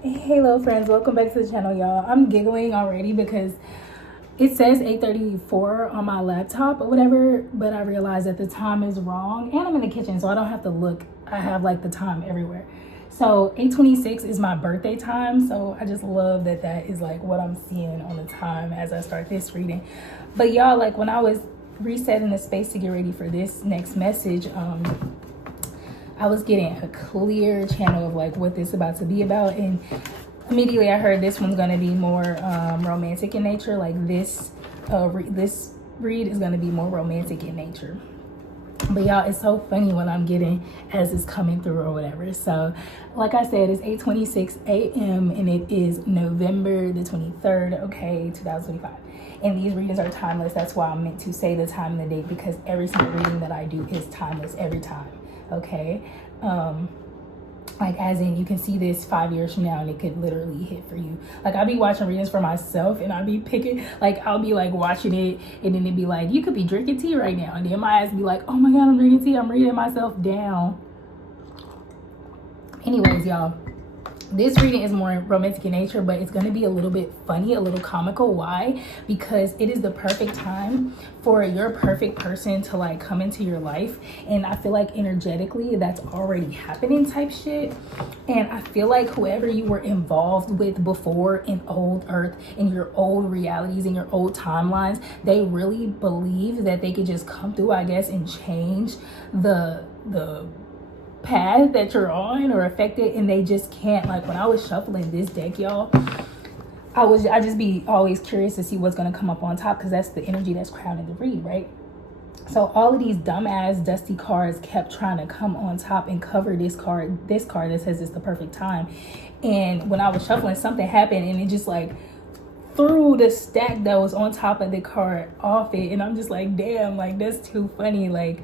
Hey little friends, welcome back to the channel, y'all. I'm giggling already because it says 8:34 on my laptop or whatever, but I realized that the time is wrong and I'm in the kitchen, so I don't have to look. I have like the time everywhere. So 8:26 is my birthday time, so I just love that that is like what I'm seeing on the time as I start this reading. But y'all, like when I was resetting the space to get ready for this next message, I was getting a clear channel of like what this is about to be about, and immediately I heard this one's gonna be more romantic in nature. Like this read is gonna be more romantic in nature. But y'all, it's so funny when I'm getting as it's coming through or whatever. So like I said, it's 8:26 a.m. and it is November the 23rd, okay, 2025. And these readings are timeless. That's why I'm meant to say the time and the date, because every single reading that I do is timeless every time, okay? Like as in you can see this 5 years from now and it could literally hit for you. Like I'll be watching readings for myself and I'll be picking, like I'll be like watching it and then it'd be like, you could be drinking tea right now, and then my eyes be like, oh my god, I'm drinking tea, I'm reading myself down. Anyways, y'all, this reading is more romantic in nature, but it's going to be a little bit funny, a little comical. Why? Because it is the perfect time for your perfect person to like come into your life, and I feel like energetically that's already happening type shit. And I feel like whoever you were involved with before in old earth, in your old realities, in your old timelines, they really believe that they could just come through, I guess, and change the path that you're on or affect it, and they just can't. Like when I was shuffling this deck, y'all, I just be always curious to see what's going to come up on top, because that's the energy that's crowding the read, right? So all of these dumbass dusty cards kept trying to come on top and cover this card that says it's the perfect time. And when I was shuffling, something happened and it just like threw the stack that was on top of the card off it, and I'm just like, damn, like that's too funny. Like,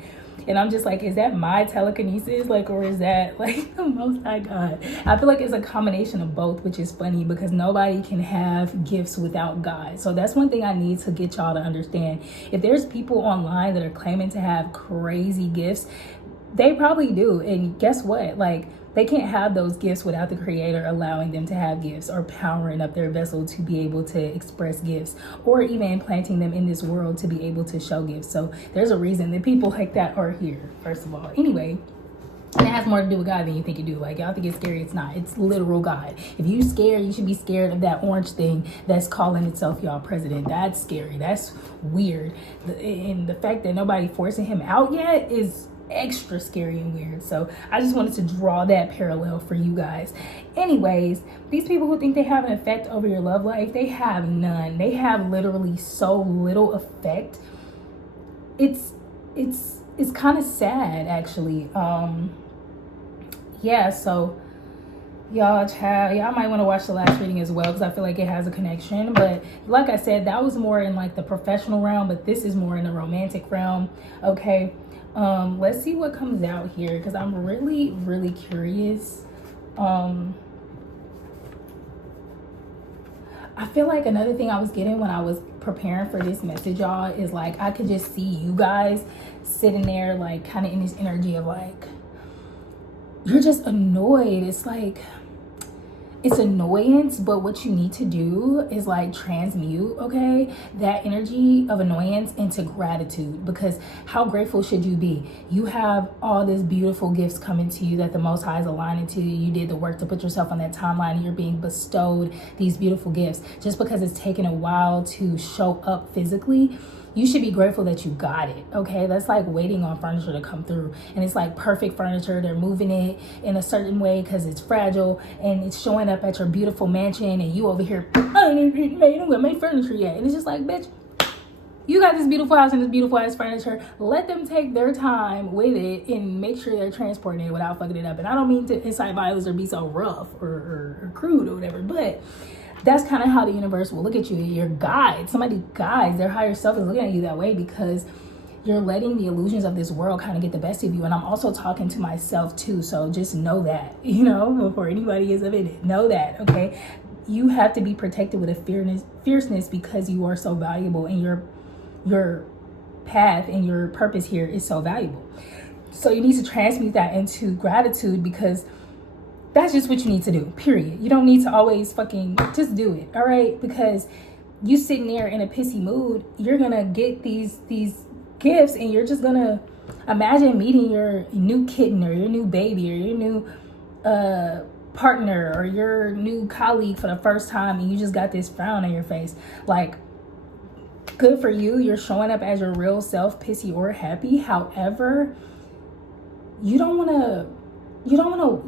and I'm just like, is that my telekinesis, like, or is that like the Most High God? I feel like it's a combination of both, which is funny because nobody can have gifts without God. So that's one thing I need to get y'all to understand. If there's people online that are claiming to have crazy gifts, they probably do. And guess what? Like, they can't have those gifts without the creator allowing them to have gifts or powering up their vessel to be able to express gifts, or even implanting them in this world to be able to show gifts. So there's a reason that people like that are here, first of all. Anyway, and it has more to do with God than you think it do. Like, y'all think it's scary. It's not. It's literal God. If you scared, you should be scared of that orange thing that's calling itself y'all president. That's scary. That's weird. And the fact that nobody forcing him out yet is extra scary and weird. So I just wanted to draw that parallel for you guys. Anyways, these people who think they have an effect over your love life, they have none. They have literally so little effect. It's kind of sad, actually. Yeah, so y'all might want to watch the last reading as well, because I feel like it has a connection. But like I said, that was more in like the professional realm, but this is more in the romantic realm. Okay, let's see what comes out here, because I'm really curious. I feel like another thing I was getting when I was preparing for this message, y'all, is like I could just see you guys sitting there like kind of in this energy of like, you're just annoyed. It's like, it's annoyance, but what you need to do is like transmute, okay, that energy of annoyance into gratitude. Because how grateful should you be? You have all these beautiful gifts coming to you that the Most High is aligning to you. You did the work to put yourself on that timeline, and you're being bestowed these beautiful gifts. Just because it's taken a while to show up physically, you should be grateful that you got it, okay? That's like waiting on furniture to come through, and it's like perfect furniture. They're moving it in a certain way because it's fragile, and it's showing up at your beautiful mansion, and you over here, I don't gonna make furniture yet. And it's just like, bitch, you got this beautiful house and this beautiful ass furniture. Let them take their time with it and make sure they're transporting it without fucking it up. And I don't mean to incite violence or be so rough or crude or whatever, but that's kind of how the universe will look at you. Your guide, somebody guides, their higher self is looking at you that way, because you're letting the illusions of this world kind of get the best of you. And I'm also talking to myself too. So just know that, you know, before anybody is offended, know that, okay? You have to be protected with a fierceness, because you are so valuable, and your path and your purpose here is so valuable. So you need to transmute that into gratitude, because that's just what you need to do, period. You don't need to always fucking just do it, all right? Because you sitting there in a pissy mood, you're gonna get these gifts, and you're just gonna imagine meeting your new kitten or your new baby or your new partner or your new colleague for the first time, and you just got this frown on your face. Like, good for you, you're showing up as your real self, pissy or happy. However, you don't want to,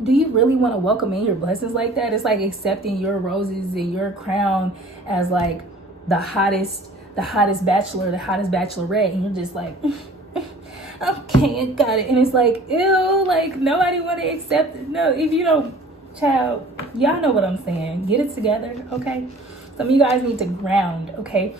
do you really want to welcome in your blessings like that? It's like accepting your roses and your crown as like the hottest bachelor, the hottest bachelorette, and you're just like, okay, I got it. And it's like, ew, like nobody want to accept it. No, if you don't, child, y'all know what I'm saying. Get it together, okay? Some of you guys need to ground, okay?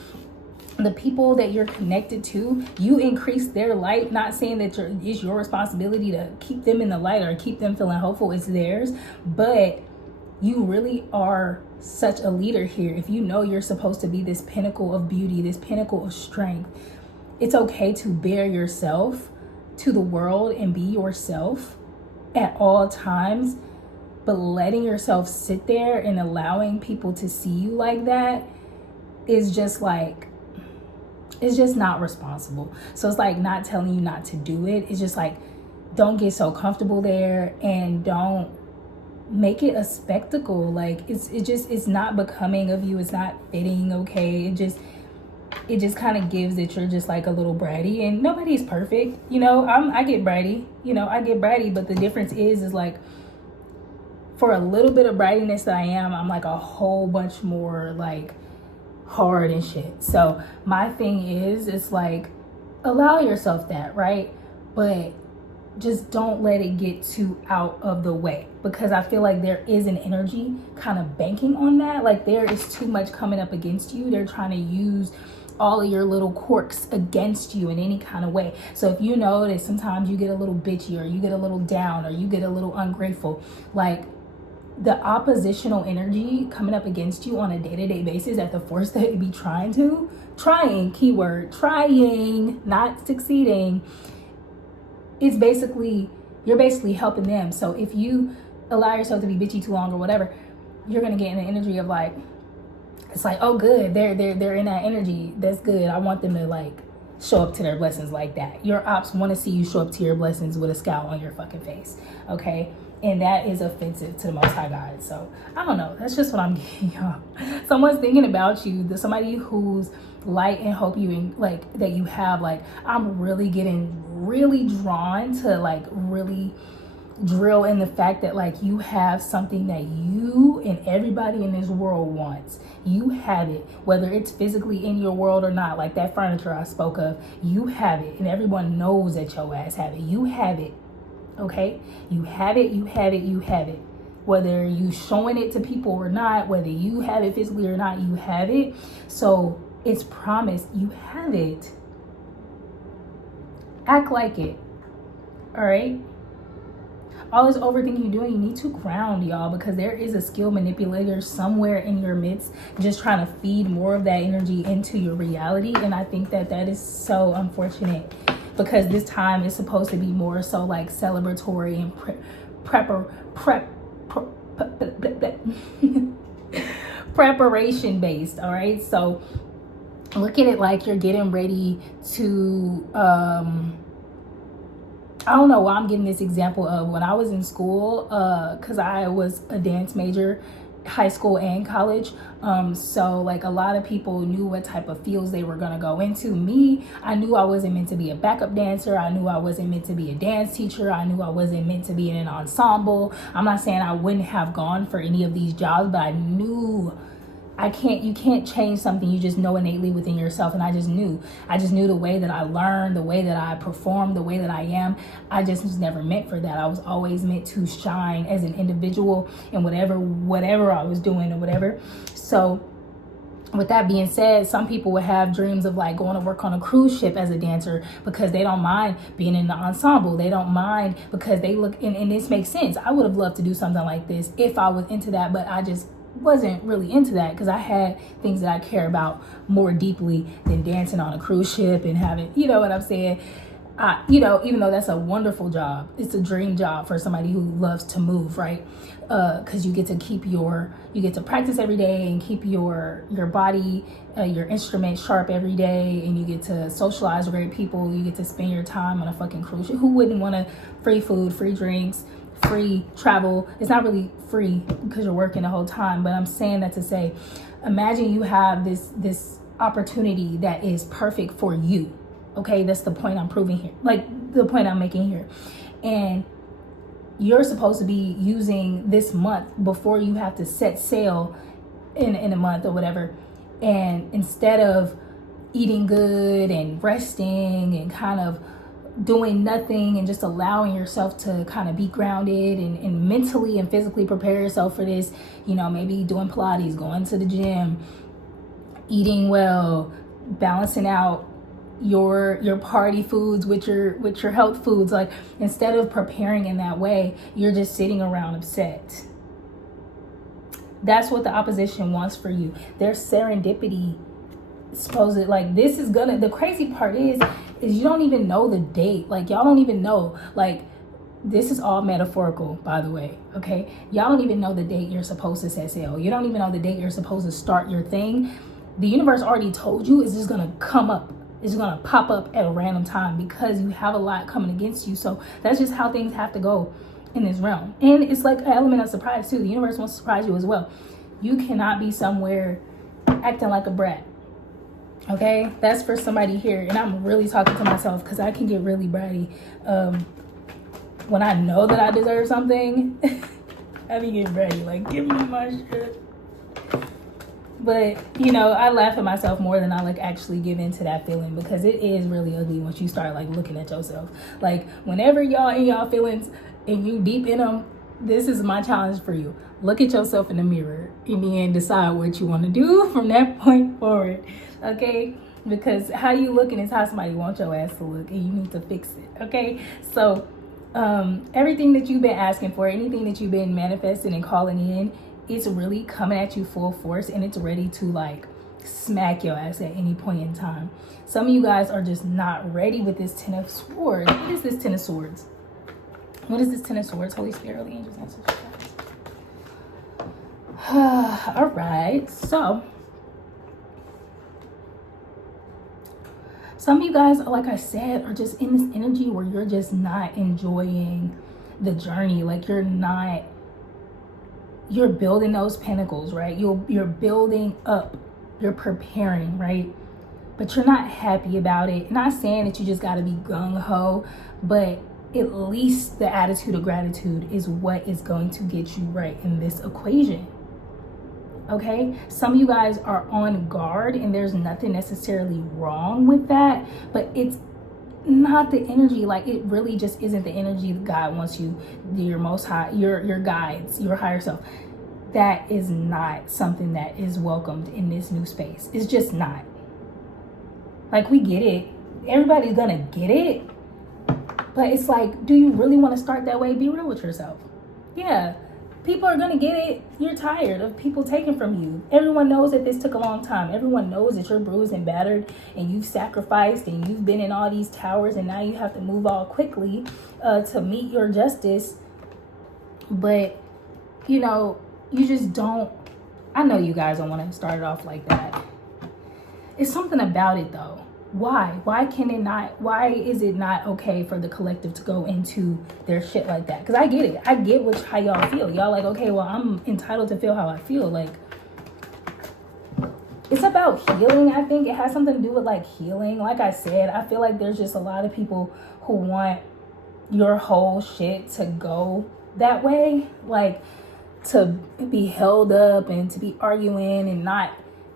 The people that you're connected to, you increase their light. Not saying that it's your responsibility to keep them in the light or keep them feeling hopeful. It's theirs. But you really are such a leader here. If you know you're supposed to be this pinnacle of beauty, this pinnacle of strength, it's okay to bear yourself to the world and be yourself at all times. But letting yourself sit there and allowing people to see you like that is just like, it's just not responsible. So it's like not telling you not to do it. It's just like, don't get so comfortable there and don't make it a spectacle. Like it's not becoming of you. It's not fitting. Okay. It just kind of gives that you're just like a little bratty, and nobody's perfect. You know, I get bratty, but the difference is like, for a little bit of brattiness that I am, I'm like a whole bunch more like hard and shit. So my thing is, it's like, allow yourself that, right? But just don't let it get too out of the way, because I feel like there is an energy kind of banking on that. Like there is too much coming up against you. They're trying to use all of your little quirks against you in any kind of way. So if you know that sometimes you get a little bitchy, or you get a little down, or you get a little ungrateful, like the oppositional energy coming up against you on a day-to-day basis at the force that you be trying, keyword, trying, not succeeding, it's basically, you're basically helping them. So if you allow yourself to be bitchy too long or whatever, you're going to get in the energy of like, it's like, oh good, they're in that energy. That's good. I want them to like show up to their blessings like that. Your ops want to see you show up to your blessings with a scowl on your fucking face. Okay. And that is offensive to the Most High God. So I don't know. That's just what I'm getting, y'all. Someone's thinking about you. There's somebody who's light and hope you and like that you have. Like I'm really getting really drawn to like really drill in the fact that like you have something that you and everybody in this world wants. You have it, whether it's physically in your world or not. Like that furniture I spoke of, you have it, and everyone knows that your ass have it. You have it. Okay, you have it, you have it, you have it. Whether you showing it to people or not, whether you have it physically or not, you have it. So it's promised, you have it. Act like it. All right. All this overthinking you're doing, you need to ground, y'all, because there is a skill manipulator somewhere in your midst just trying to feed more of that energy into your reality. And I think that is so unfortunate, because this time is supposed to be more so like celebratory and preparation based. All right. So look at it like you're getting ready to, I don't know why I'm getting this example of when I was in school, because I was a dance major, high school and college. So like a lot of people knew what type of fields they were going to go into. Me, I knew I wasn't meant to be a backup dancer. I knew I wasn't meant to be a dance teacher. I knew I wasn't meant to be in an ensemble. I'm not saying I wouldn't have gone for any of these jobs, but I knew you can't change something you just know innately within yourself. And I just knew the way that I learned, the way that I performed, the way that I am, I just was never meant for that. I was always meant to shine as an individual in whatever I was doing or whatever. So with that being said, some people would have dreams of like going to work on a cruise ship as a dancer because they don't mind being in the ensemble. They don't mind because they look, and this makes sense. I would have loved to do something like this if I was into that, but I just wasn't really into that because I had things that I care about more deeply than dancing on a cruise ship and having, you know what I'm saying? You know, even though that's a wonderful job, it's a dream job for somebody who loves to move, right? Because you get to practice every day and keep your body, your instrument sharp every day, and you get to socialize with great people. You get to spend your time on a fucking cruise ship. Who wouldn't want to free food, free drinks, free travel? It's not really free because you're working the whole time, but I'm saying that to say, imagine you have this opportunity that is perfect for you. Okay, that's the point I'm proving here. Like the point I'm making here. And you're supposed to be using this month before you have to set sail in a month or whatever. And instead of eating good and resting and kind of doing nothing and just allowing yourself to kind of be grounded and mentally and physically prepare yourself for this, you know, maybe doing Pilates, going to the gym, eating well, balancing out your party foods with your health foods. Like, instead of preparing in that way, you're just sitting around upset. That's what the opposition wants for you. There's serendipity supposed, like, this is gonna, the crazy part is you don't even know the date. Like, y'all don't even know, like, this is all metaphorical, by the way, okay? Y'all don't even know the date you're supposed to set sail. You don't even know the date you're supposed to start your thing. The universe already told you. It's just gonna come up. It's gonna pop up at a random time because you have a lot coming against you. So that's just how things have to go in this realm. And it's like an element of surprise too. The universe wants to surprise you as well. You cannot be somewhere acting like a brat. Okay, that's for somebody here. And I'm really talking to myself because I can get really bratty. When I know that I deserve something, I be getting bratty. Like, give me my shit. But, you know, I laugh at myself more than I like actually give into that feeling, because it is really ugly once you start like looking at yourself. Like, whenever y'all in y'all feelings and you deep in them, this is my challenge for you. Look at yourself in the mirror and then decide what you want to do from that point forward. Okay? Because how you looking is how somebody wants your ass to look, and you need to fix it. Okay? So everything that you've been asking for, anything that you've been manifesting and calling in, it's really coming at you full force, and it's ready to like smack your ass at any point in time. Some of you guys are just not ready with this Ten of Swords. What is this Ten of Swords? What is this Ten of Swords? Holy Spirit, Holy Angels, answers. All right, so some of you guys, like I said, are just in this energy where you're just not enjoying the journey. Like, you're building those pinnacles, right? You're building up, you're preparing, right? But you're not happy about it. Not saying that you just got to be gung-ho, but at least the attitude of gratitude is what is going to get you right in this equation. Okay? Some of you guys are on guard, and there's nothing necessarily wrong with that, but it's not the energy. Like, it really just isn't the energy that God wants you, your most high, your guides, your higher self. That is not something that is welcomed in this new space. It's just not. Like, we get it. Everybody's gonna get it. But it's like, do you really want to start that way? Be real with yourself. Yeah. People are gonna get it. You're tired of people taking from you. Everyone knows that this took a long time. Everyone knows that you're bruised and battered, and you've sacrificed, and you've been in all these towers, and now you have to move all quickly to meet your justice. But, you know, you just don't. I know you guys don't want to start it off like that. It's something about it though. Why? Why can it not? Why is it not okay for the collective to go into their shit like that? Because I get it. I get how y'all feel. Y'all like, okay, well, I'm entitled to feel how I feel. Like, it's about healing. I think it has something to do with like healing. Like I said, I feel like there's just a lot of people who want your whole shit to go that way. Like, to be held up and to be arguing and not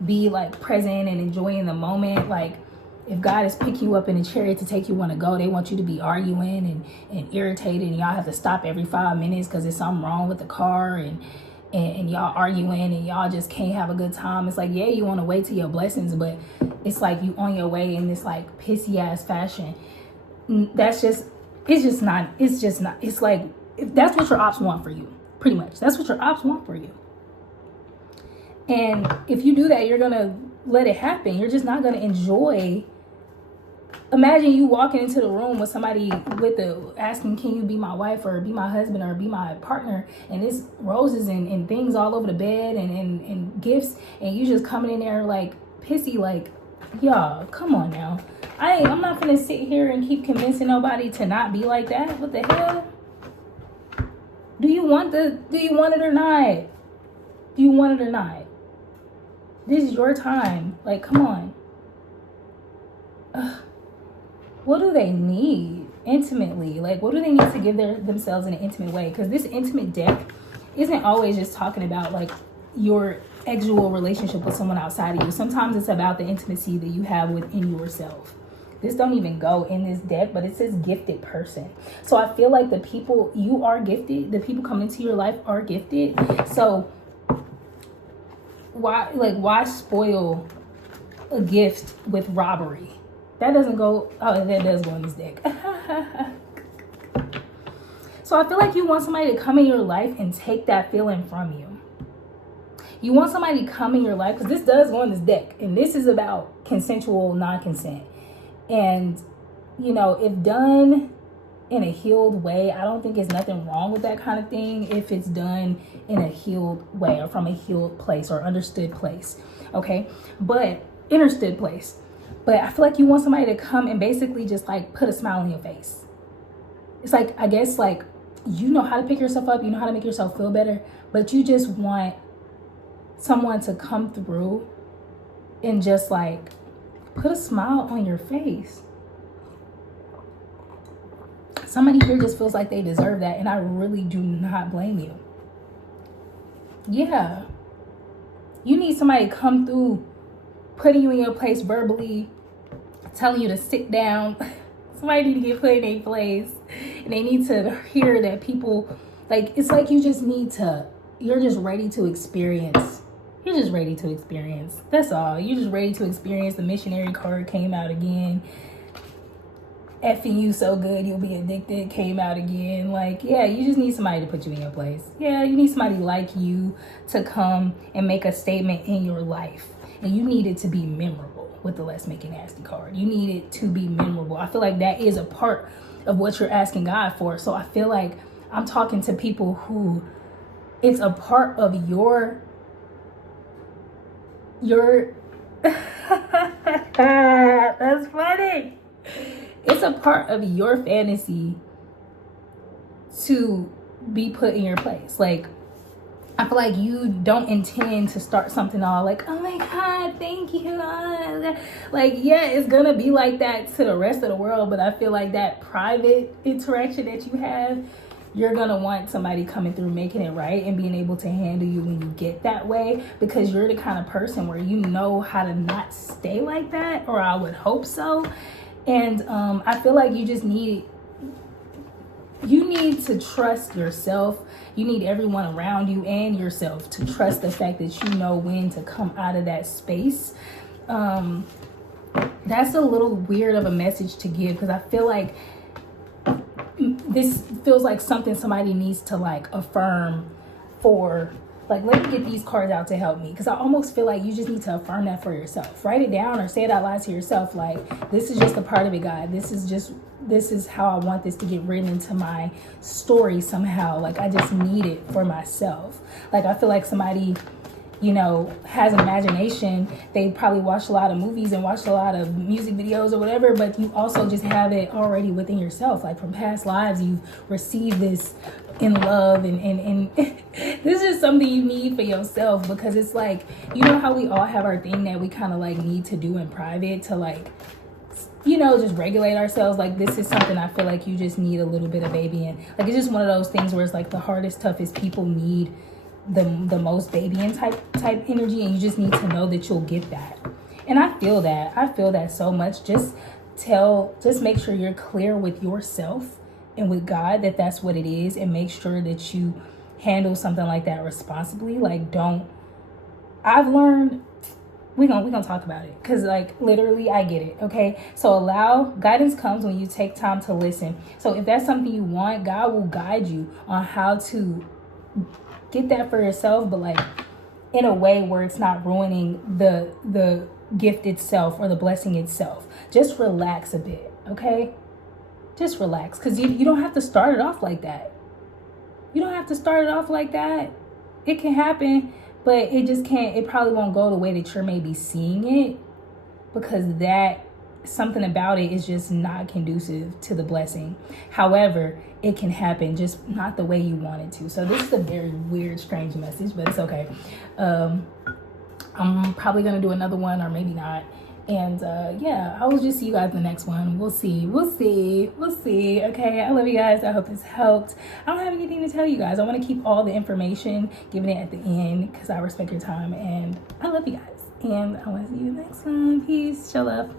be like present and enjoying the moment. Like, if God is picking you up in a chariot to take you want to go, they want you to be arguing and irritated, and y'all have to stop every 5 minutes because there's something wrong with the car, and y'all arguing, and y'all just can't have a good time. It's like, yeah, you want to wait till your blessings, but it's like you on your way in this like pissy ass fashion. It's just not. It's like, if that's what your ops want for you, pretty much. That's what your ops want for you. And if you do that, you're going to let it happen. You're just not going to enjoy Imagine you walking into the room with somebody with the asking, can you be my wife or be my husband or be my partner? And it's roses and things all over the bed and gifts. And you just coming in there like pissy, like, y'all, come on now. I'm not gonna sit here and keep convincing nobody to not be like that. What the hell? Do you want it or not? Do you want it or not? This is your time. Like, come on. Ugh. What do they need intimately? Like, what do they need to give themselves in an intimate way? Because this intimate deck isn't always just talking about like your actual relationship with someone outside of you. Sometimes it's about the intimacy that you have within yourself. This don't even go in this deck, but it says gifted person. So I feel like the people, you are gifted. The people coming into your life are gifted. So why spoil a gift with robbery? That doesn't go, oh, that does go in this deck. So I feel like you want somebody to come in your life and take that feeling from you. You want somebody to come in your life, because this does go in this deck. And this is about consensual non-consent. And, you know, if done in a healed way, I don't think there's nothing wrong with that kind of thing if it's done in a healed way or from a healed place or understood place. Okay? But, understood place. But I feel like you want somebody to come and basically just like put a smile on your face. It's like, I guess like, you know how to pick yourself up, you know how to make yourself feel better, but you just want someone to come through and just like put a smile on your face. Somebody here just feels like they deserve that, and I really do not blame you. Yeah. You need somebody to come through, putting you in your place verbally, telling you to sit down. Somebody need to get put in their place. And they need to hear that people, like, it's like you just need to, you're just ready to experience. You're just ready to experience. That's all. You're just ready to experience. The missionary card came out again. Effing you so good you'll be addicted came out again. Like, yeah, you just need somebody to put you in your place. Yeah, you need somebody like you to come and make a statement in your life. And you need it to be memorable with the Let's Make It Nasty card. You need it to be memorable. I feel like that is a part of what you're asking God for. So I feel like I'm talking to people who it's a part of your that's funny. It's a part of your fantasy to be put in your place. Like, I feel like you don't intend to start something all like, oh my God, thank you. Like, yeah, it's gonna be like that to the rest of the world, but I feel like that private interaction that you have, you're gonna want somebody coming through making it right and being able to handle you when you get that way, because you're the kind of person where you know how to not stay like that, or I would hope so. And I feel like you just need to trust yourself. You need everyone around you and yourself to trust the fact that you know when to come out of that space. That's a little weird of a message to give, because I feel like this feels like something somebody needs to like affirm for. Like, let me get these cards out to help me, because I almost feel like you just need to affirm that for yourself. Write it down or say it out loud to yourself. Like, this is just a part of it, God. This is how I want this to get written into my story somehow. Like, I just need it for myself. Like, I feel like somebody, you know, has an imagination. They probably watched a lot of movies and watched a lot of music videos or whatever, but you also just have it already within yourself. Like, from past lives, you've received this in love, and this is something you need for yourself, because it's like, you know how we all have our thing that we kind of like need to do in private to like, you know, just regulate ourselves. Like, this is something I feel like you just need a little bit of baby in. Like, it's just one of those things where it's like the hardest, toughest people need the most baby in type energy, and you just need to know that you'll get that. And I feel that so much. Just make sure you're clear with yourself and with God that that's what it is, and make sure that you handle something like that responsibly. Like, I've learned, we're gonna talk about it, because like literally I get it. Okay, so guidance comes when you take time to listen. So if that's something you want, God will guide you on how to get that for yourself, but like in a way where it's not ruining the gift itself or the blessing itself. Just relax a bit, okay? Just relax, because you don't have to start it off like that. You don't have to start it off like that. It can happen, but it just can't, it probably won't go the way that you're maybe seeing it, because that something about it is just not conducive to the blessing. However, it can happen, just not the way you want it to. So this is a very weird, strange message, but it's okay. I'm probably gonna do another one, or maybe not. And yeah, I will just see you guys in the next one. We'll see. Okay, I love you guys. I hope this helped. I don't have anything to tell you guys. I want to keep all the information, giving it at the end, because I respect your time, and I love you guys. And I want to see you in the next one. Peace. Show love.